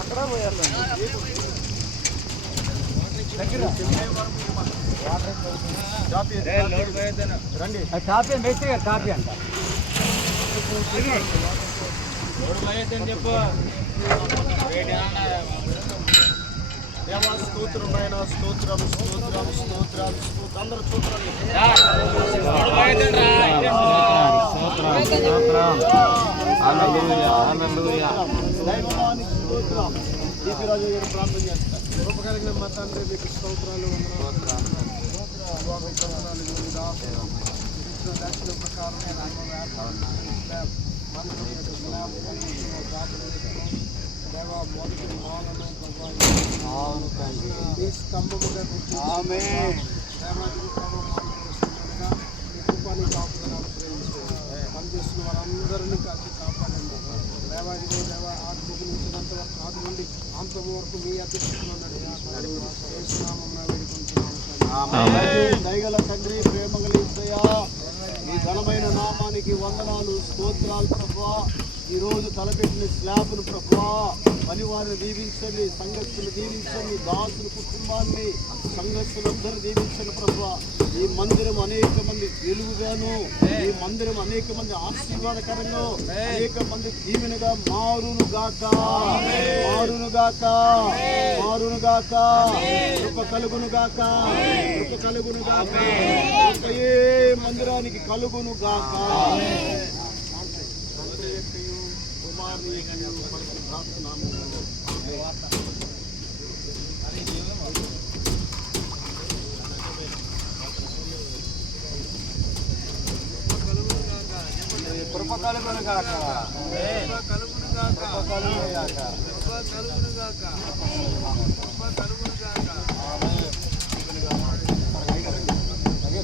అక్కడ పోయాలి రండి కాపీ మేస్త్రి గారు కాపీ అంట చెప్పు దేవా స్తోత్రం నాయన స్తోత్రం స్తోత్రం స్తోత్రం అందరూ దీపిరాజు గారు ప్రార్థన చేస్తారు రూపకలిగిన మా తండ్రి మీకు స్తోత్రాలు దర్శన ప్రకారం దేవా మొదటి మాలను ఈ స్తంభముగా కుటుంబాన్ని కాపుదలను పనిచేస్తున్న వారందరినీ కాచి కాపాడండి దేవాదిగో దేవ ఆత్మకు నుంచినంత వరకు ఆది నుండి అంతం వరకు మీ అధ్యక్షతలో వేడుకుంటున్నాము దయగల తండ్రి ప్రేమగల యేసయ్యా మీ ఘనమైన నామానికి వందనాలు స్తోత్రాలు ప్రభువా ఈరోజు తలపెట్టిన స్లాబ్ను ప్రభువా పనివారిని దీవించండి సంఘస్థులు దీవించండి దాసుల కుటుంబాన్ని సంఘస్థులందరూ దీవించండి ప్రభువా ఈ మందిరం అనేక మంది వెలుగుగాను ఈ మందిరం అనేక మంది ఆశీర్వాదకరంగా అనేక మంది దీవెనగా మారును గాక మారును గాక మారును గాక కృప కలుగును గాక కృప కలుగును గాక ఏ మందిరానికి కలుగును గాక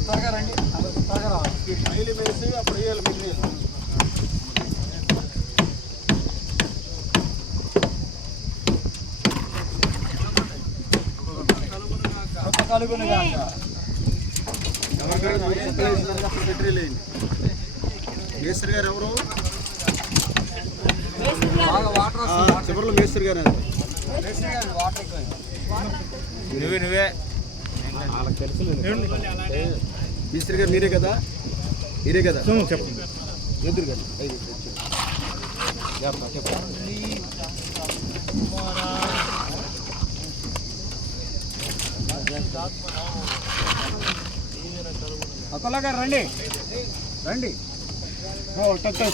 త్వరగా రండి త్వరగా రావాలి శైలి వేసి అప్పుడు వేయాలి మీరు మేస్త్రి గారు ఎవరు చివరిలో మేస్త్రి గారు నువ్వే మేస్త్రి గారు మీరే కదా చెప్పండి ఎదురు కదా అతలా గారు రండి రండి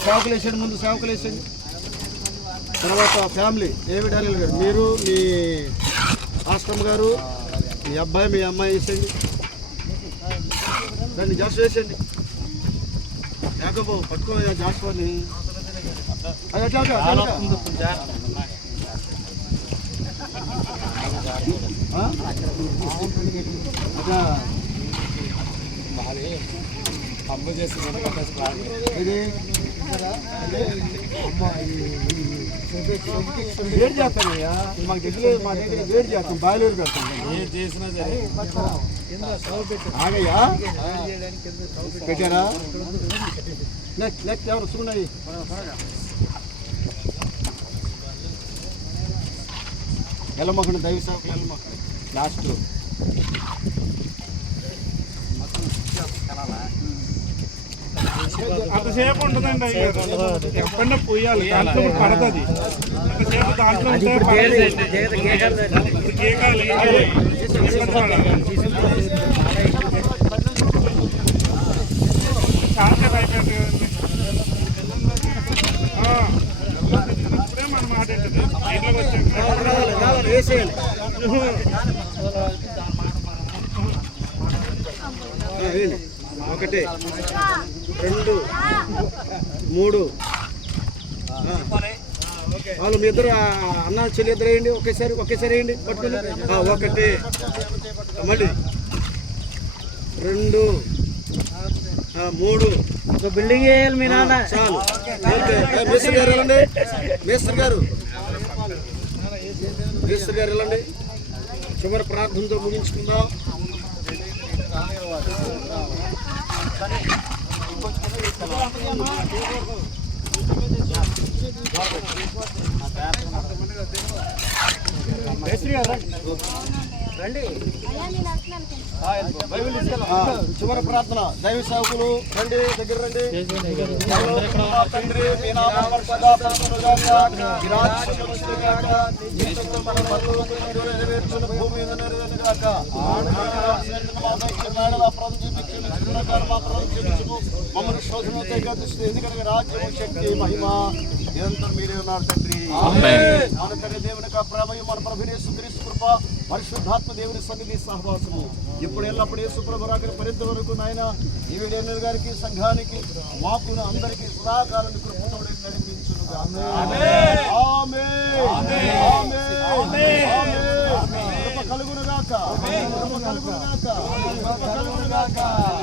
సేవకులు వేసేయండి ముందు సేవకులు వేసేయండి తర్వాత ఫ్యామిలీ డేవిడ్ అనిల్ గారు మీరు మీ ఆశ్రమ్ గారు మీ అబ్బాయి మీ అమ్మాయి వేసేయండి రండి జాస్ వేసేయండి యాకబో పట్టుకో జాస్వాని అది ఎట్లా అదా అమ్మ చేసి వేడి చేస్తానయ్యా మాకు దగ్గర మా దగ్గర వేడి చేస్తాం బాయిలర్ పెడతాం చేసినా సరే ఆగయ్యా పెట్టారా నెక్స్ట్ ఎవరు వస్తున్నాయి ఎల్లమ్మకండి దైవ సేవకులు ఎల్లమ్మకండి లాస్ట్ అంతసేపు ఉంటుందండి ఎప్పుడన్నా పోయాలి దాంట్లో పడుతుంది అంతసేపు దాంట్లో మన మాట ఒకటి 2 3 వాళ్ళు మీ ఇద్దరు అన్న చెల్లి ఇద్దరు వేయండి ఒకేసారి వేయండి పట్టుకుని 1 మళ్ళీ 2 3 ఒక బిల్డింగ్ వేయాలి మీ నాన్న చాలు మేస్త్రి గారు వెళ్ళండి మేస్త్రి గారు వెళ్ళండి చివరి ప్రార్థనతో ముగించుకుందాం చివరి ప్రార్థన. దైవ సేవకులు రండి, దగ్గర రండి. తండ్రి మీ నామం పరిశుద్ధపరచబడుగాక. మీ రాజ్యం వచ్చుగాక. మీ చిత్తం మన పరలోకమందు నెరవేర్చున భూమి మీద నెరవేరుగాక. మమ్మల్ని శోధన తగ్గించు. ఎందుకంటే రాజ్యం, శక్తి, మహిమ నిరంతరం మీరే ఉన్నారు తండ్రి. మన తండ్రి దేవుని యొక్క ప్రేమయు, మన ప్రభుని యేసు క్రీస్తు కృప, పరిశుద్ధాత్మ దేవుని సన్నిధి సహవాసము ఇప్పుడు ఎల్లప్పుడు యేసు ప్రభు రాకడ పర్యంత వరకు నాయన ఈ వీడియో గారికి, సంఘానికి, మాకు అందరికీ సదాకాలం కృపతో నడిపించును గాక. ఆమేన్. ఆమేన్. ఆమేన్. కృప కలుగును గాక. కృప కలుగును గాక. కృప కలుగును గాక.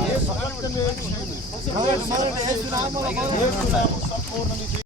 యేసు రక్తమే చేయును. యేసు నామములో సంపూర్ణ